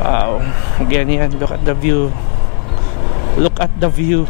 Wow, again yan, look at the view. Look at the view.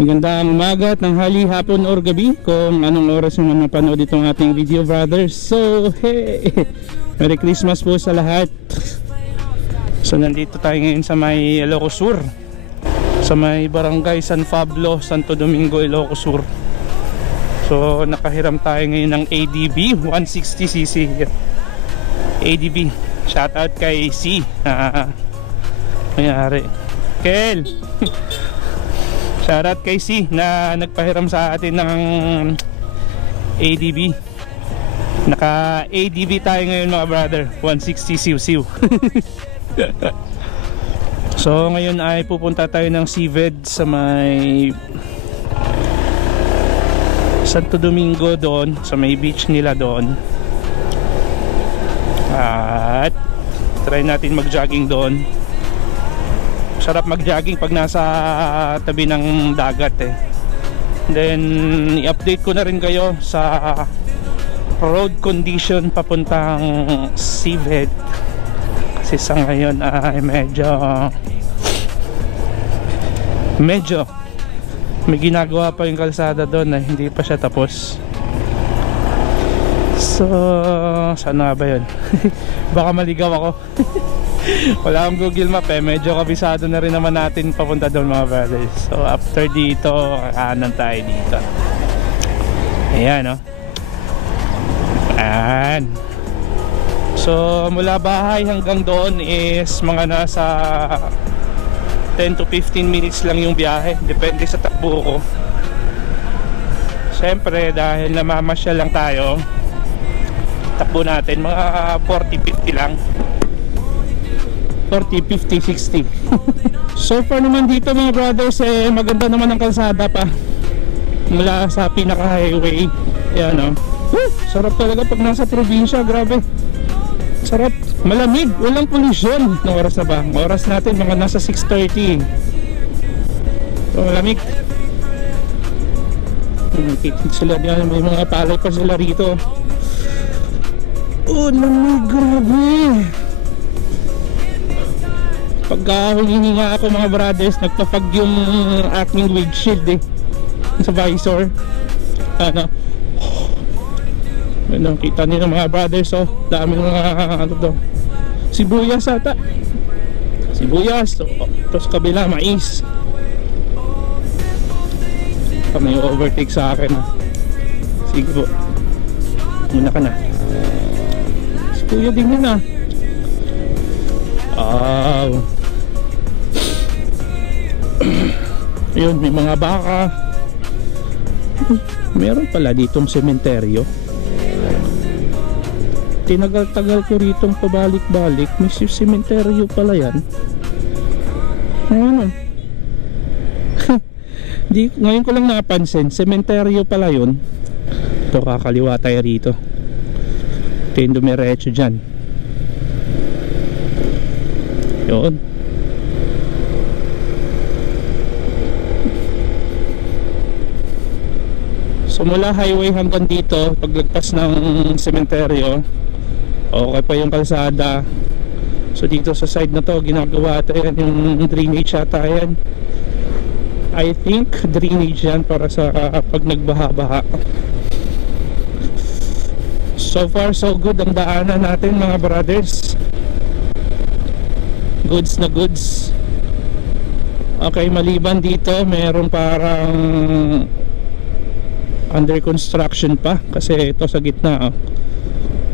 Magandang umaga, tanghali, hapon or gabi kung anong oras mo napanood itong ating video, brothers. So hey, Merry Christmas po sa lahat. So nandito tayo ngayon sa may Ilocos Sur, sa may barangay San Pablo, Santo Domingo, Ilocos Sur. So nakahiram tayo ngayon ng ADB 160cc ADB. Shoutout kay C mayari Kel. Shoutout kay C na nagpahiram sa atin ng ADB. Naka ADB tayo ngayon mga brother, 160 siw-siw. So ngayon ay pupunta tayo ng Seaved sa may Santo Domingo, doon sa may beach nila doon. At try natin mag-jogging doon. Sarap mag-jogging pag nasa tabi ng dagat eh. Then i-update ko na rin kayo sa road condition papuntang Seaved. Kasi sa ngayon ay medyo may ginagawa pa yung kalsada doon eh. Hindi pa siya tapos. So sana ba yun? Baka maligaw ako. Wala akong Google Map eh. Medyo kabisado na rin naman natin papunta doon mga brothers. So after dito, kakanan tayo dito. Ayan, no? Ayan. So mula bahay hanggang doon is mga nasa 10 to 15 minutes lang yung biyahe. Depende sa takbo ko. Siyempre dahil namamasyal lang tayo, takbo natin mga 40-50 lang. 40, 50, 60. So far naman dito mga brothers eh, maganda naman ang kalsada pa mula sa pinaka highway. Ayan, no? Sarap talaga pag nasa probinsya. Grabe, sarap, malamig, walang pollution. Anong oras na ba? Ang oras natin mga nasa 6:30. So malamig. Sila diyan, may mga palay pa sila rito. Oh, lamig, grabe. Pagka humihinga ako mga brothers, nagpapag yung aking windshield eh, sa visor. Ano, kita nila mga brothers, oh, dami mga ano to, sibuyas ata, sibuyas, oh, tapos kabila mais. May overtake sa akin, oh. Sige po, muna ka na. Si kuya din yun ah. Yun, may mga baka. Meron pala ditong sementeryo. Tinagal-tagal ko ritong pabalik-balik. May sementeryo pala yan. Ano? Ngayon ko lang napansin, sementeryo pala yun. Ito, kakaliwa tayo rito. Ito yung dumiretso dyan. Yun. So mula highway hanggang dito, paglagpas ng sementeryo, okay pa yung kalsada. So dito sa side na to, ginagawa ito yan, yung drainage ata yan. I think drainage yan para sa pag nagbaha-baha. So far so good ang daanan natin mga brothers. Goods na goods. Okay, maliban dito meron parang under construction pa, kasi ito sa gitna, oh,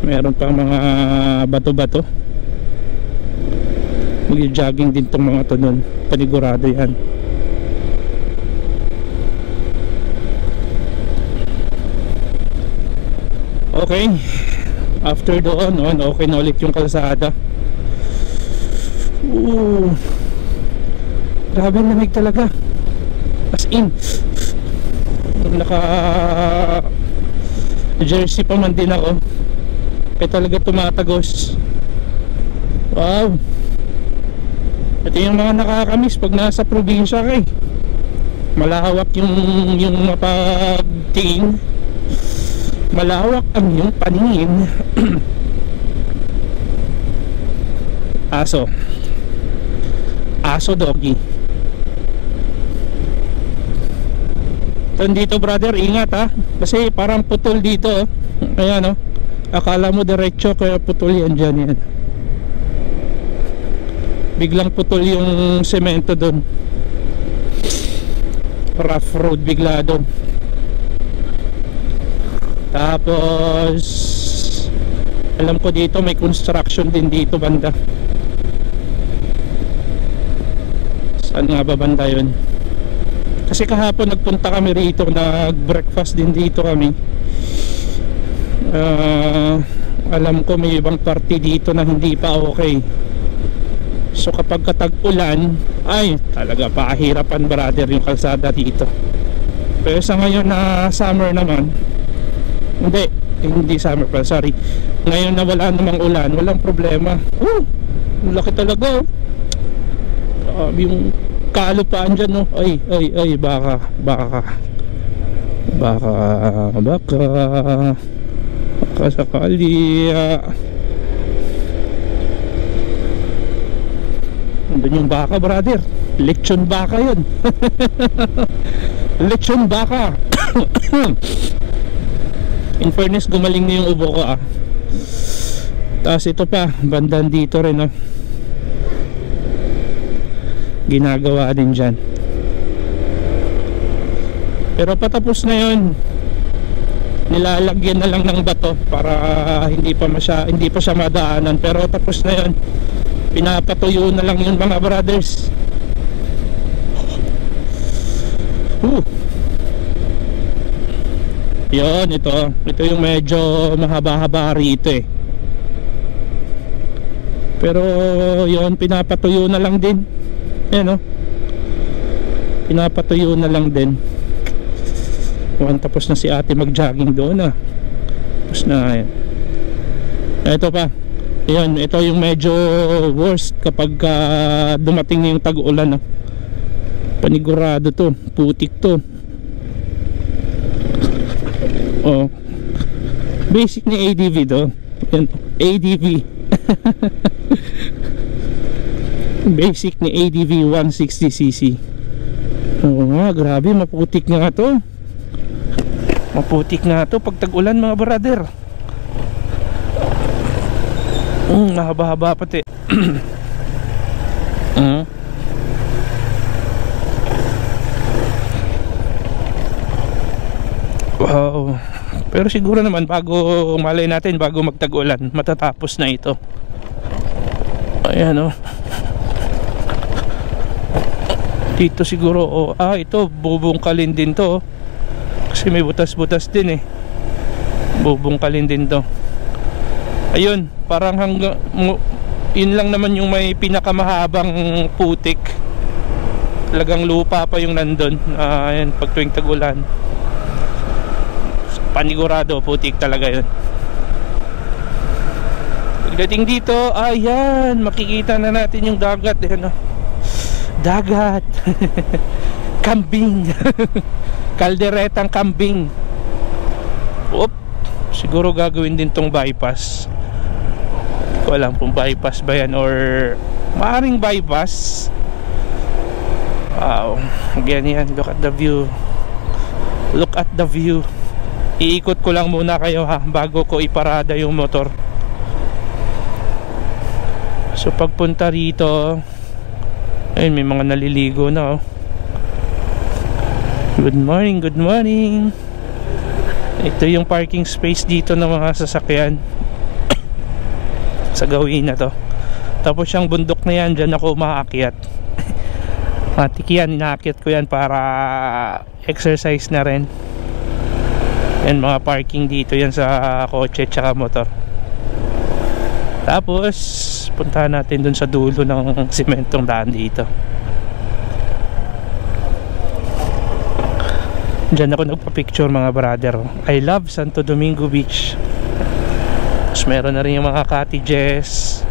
meron pang mga bato-bato. Mag-jogging din tong mga to nun, panigurado yan. Okay, after doon, okay na ulit yung kalsada. Grabe ang lamig talaga, as in. Naka jersey pa man din ako, kaya talaga tumatagos. Wow, ito yung mga nakakamiss pag nasa probinsya ka eh. Malawak yung mapagtingin, malawak ang yung paningin. Aso doggy. Dito brother, ingat ha, kasi parang putol dito oh. Ayan oh, akala mo diretso kaya putol yan dyan yan. Biglang putol yung semento doon, rough road bigla doon. Tapos alam ko dito may construction din dito banda. Saan nga ba banda yun? Kasi kahapon nagpunta kami rito, nag-breakfast din dito kami. Alam ko may ibang party dito na hindi pa okay. So kapag katag-ulan, ay talaga pahirapan brother yung kalsada dito. Pero sa ngayon na summer naman, hindi summer pa, sorry. Ngayon na wala namang ulan, walang problema. Laki talaga oh. Yung kalupaan dyan oh. Ay, baka sakali. Andun yung baka brother, lechon baka yun. Lechon baka. In fairness, gumaling na yung ubo ko ah. Tapos ito pa, bandan dito rin oh, ginagawa din dyan. Pero patapos na yun, nilalagyan na lang ng bato para hindi pa siya madaanan. Pero tapos na yun, pinapatuyo na lang yun mga brothers. Yun, ito yung medyo mahaba-haba rito eh. Pero yun, pinapatuyo na lang din. Ayan o, pinapatuyo na lang din. Tapos na si ate mag-jogging doon ah. Tapos na yan. Ito pa, yun, ito yung medyo worst kapag dumating na yung tag-ulan ah. Panigurado to, putik to. Oh, basic ni ADV to. Yan, ADV. Basic ni ADV 160cc. Oo nga, grabe, maputik nga to. Maputik nga to pag tag-ulan mga brother. Mahaba-haba pati. Wow. Pero siguro naman malay natin bago magtag-ulan matatapos na ito. Ayan oh. Dito siguro ito bubungkalin din to oh. Kasi may butas-butas din eh. Bubungkalin din to. Ayun, parang yun lang naman yung may pinakamahabang putik. Talagang lupa pa yung nandun. Ayan, pag tuwing tag-ulan, panigurado putik talaga yun. Pagdating dito, ayan, makikita na natin yung dagat. Ayan, dagat. Kambing. Kalderetang kambing. Siguro gagawin din tong bypass. Hindi ko alam kung bypass ba yan or maaring bypass. Wow, ganyan, look at the view. Look at the view. Iikot ko lang muna kayo ha bago ko iparada yung motor. So pagpunta rito, ayun, may mga naliligo na oh. Good morning, good morning. Ito yung parking space dito ng mga sasakyan sa gawin na to. Tapos yung bundok na yan, dyan ako umaakyat. Matik yan, inaakyat ko yan para exercise na rin. Yan, mga parking dito yan sa kotse tsaka motor. Tapos puntahan natin dun sa dulo ng simentong daan dito. Diyan ako nagpa-picture mga brother. I love Santo Domingo Beach. Tapos meron na rin yung mga cottages.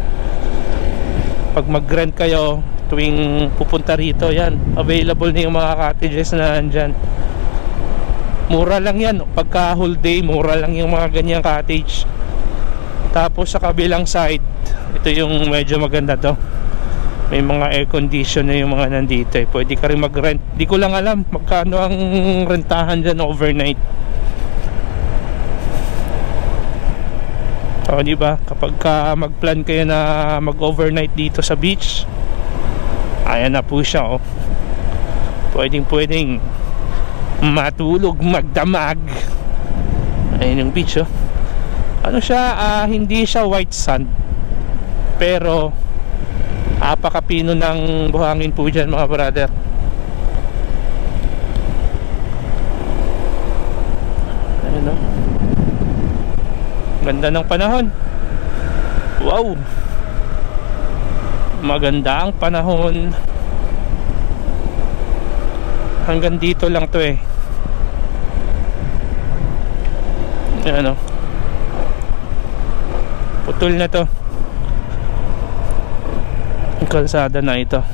Pag mag-rent kayo tuwing pupunta rito, yan, available na yung mga cottages na nandyan. Mura lang yan. Pagka whole day, mura lang yung mga ganyang cottage. Tapos sa kabilang side, ito yung medyo maganda to. May mga air condition na yung mga nandito eh. Pwede ka rin mag-rent. Di ko lang alam magkano ang rentahan dyan overnight. O diba, kapag mag-plan kayo na mag-overnight dito sa beach, ayan na po siya oh. Pwedeng matulog, magdamag. Ayun yung beach oh. Ano siya, hindi siya white sand, pero apakapino ng buhangin po dyan mga brother. Ayun oh. Ganda ng panahon. Wow, maganda ang panahon. Hanggang dito lang to eh. Ayan o, putol na to ang kalsada na ito.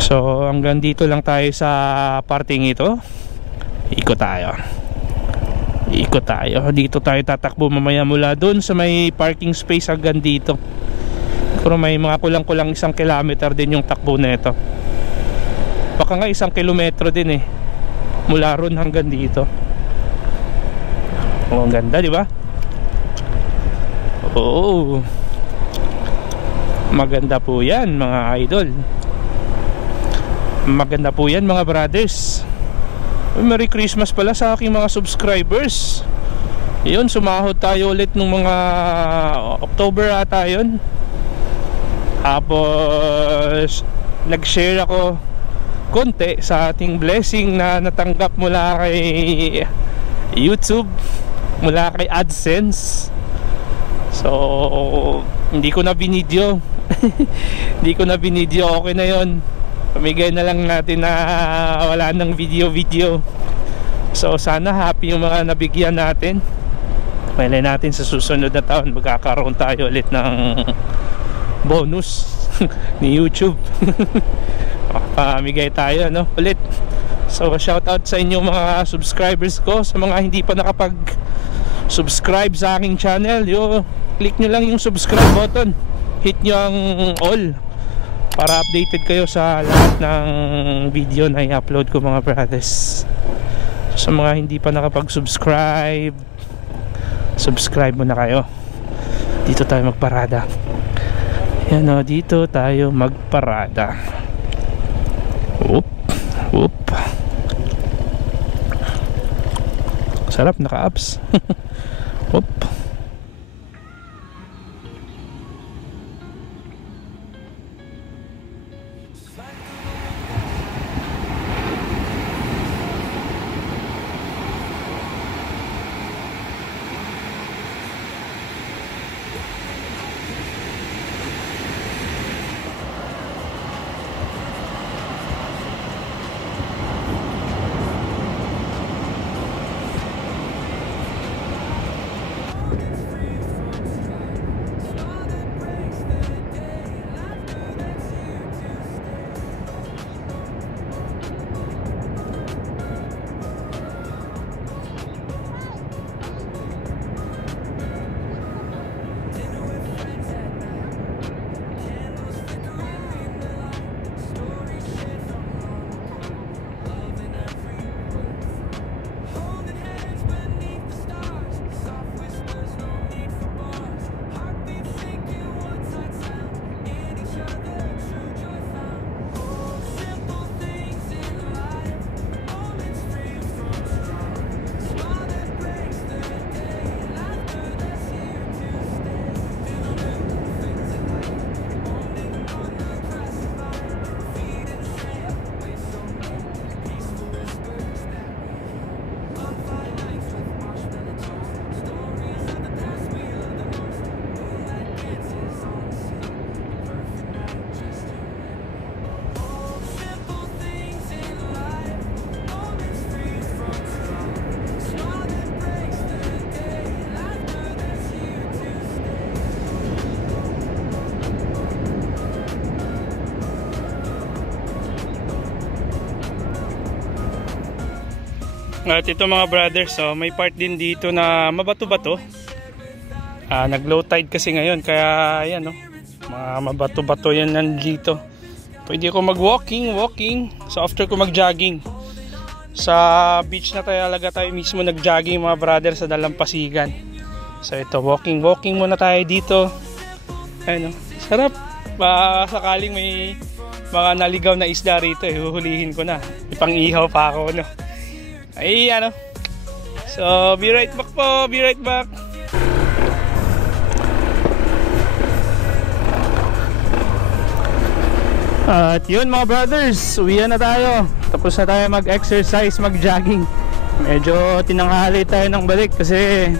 So hanggang dito lang tayo sa parting ito. Ikot tayo. Dito tayo tatakbo mamaya mula dun sa may parking space hanggang dito. Pero may mga kulang-kulang 1 kilometer din yung takbo na ito. Baka nga 1 kilometro din eh, mula ron hanggang dito. Oh, ang ganda, di ba? Oo, maganda po yan mga idol. Maganda po yan mga brothers. Merry Christmas pala sa aking mga subscribers. Yun, sumahod tayo ulit nung mga October ata yun. Tapos nag-share ako konti sa ating blessing na natanggap mula kay YouTube, mula kay AdSense. So hindi ko na binidyo. Hindi ko na binidyo, okay na yon. Pamigay na lang natin na wala nang video. So sana happy yung mga nabigyan natin. Malay natin sa susunod na taon magkakaroon tayo ulit ng bonus ni YouTube. Pamigay tayo no ulit. So shout out sa inyo mga subscribers ko. Sa mga hindi pa nakapag subscribe sa aking channel, click nyo lang yung subscribe button, hit nyo ang all para updated kayo sa lahat ng video na i-upload ko mga brothers. Sa mga hindi pa nakapag-subscribe, subscribe muna kayo. Dito tayo magparada. Yan o, dito tayo magparada. Oop. Sarap, naka-abs. Oop. At ito mga brothers, so may part din dito na mabato-bato. Nag-low tide kasi ngayon, kaya ayan, no, mga mabato-bato yan nandito. Pwede ko mag-walking. So after ko mag-jogging, sa beach na tayo mismo nag-jogging mga brothers sa Dalampasigan. So ito, walking muna tayo dito. Ayun, no, sarap. Sakaling may mga naligaw na isda rito, huhulihin ko na. Ipang-ihaw pa ako, no. Ay, ano. So, be right back po. Be right back. At yun mga brothers, uwian na tayo. Tapos na tayo mag-exercise, mag-jogging. Medyo tinanghali tayo ng balik kasi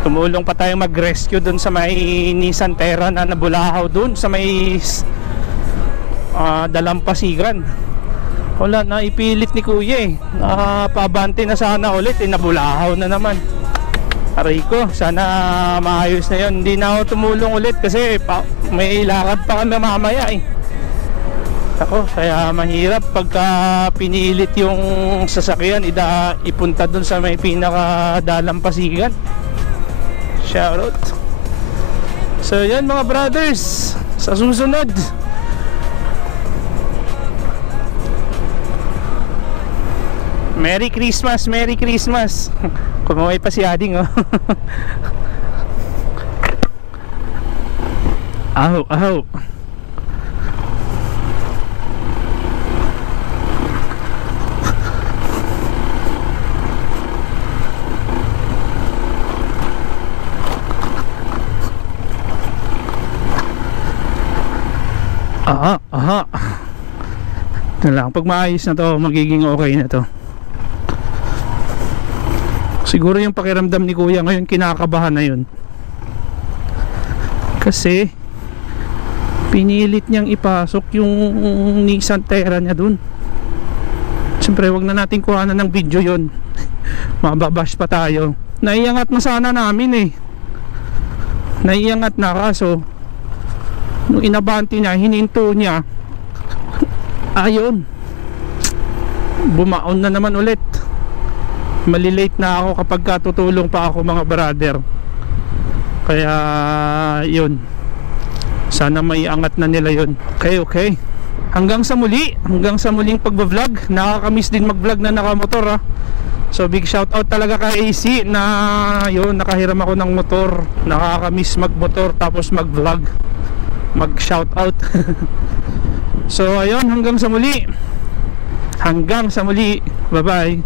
tumulong pa tayo mag-rescue dun sa may Nissan Terra na nabulahaw dun sa may Dalampasigan. Wala na, ipilit ni kuya eh. Napabante na sana ulit eh, nabulahaw na naman. Aray ko, sana maayos na yun. Hindi na ako tumulong ulit kasi may lakad pa kami mamaya eh. Ako, kaya mahirap pagka pinilit yung sasakyan ipunta dun sa may pinaka Dalampasigan. Shoutout. So yan mga brothers, sa susunod Merry Christmas, Merry Christmas. Kumuhay pa si Ading, oh. Ahaw. Aha. Ito lang, pag maayos na to, magiging okay na to. Siguro yung pakiramdam ni kuya ngayon, kinakabahan na yun. Kasi pinilit niyang ipasok yung Nissan Terra niya dun. Siyempre wag na natin kuhanan ng video yon. Mababash pa tayo. Naiangat na sana namin eh. Naiangat na, kaso nung inabante niya, hininto niya, ayun, bumaon na naman ulit. Malilate na ako kapag tutulong pa ako mga brother. Kaya yun, sana may angat na nila yun. Okay. Hanggang sa muling pagbablog. Nakakamiss din mag-vlog na nakamotor, ha. So big shout out talaga kay AC na yun, nakahiram ako ng motor. Nakakamiss magmotor tapos mag-vlog, mag-shout out. So ayun, hanggang sa muli. Bye bye.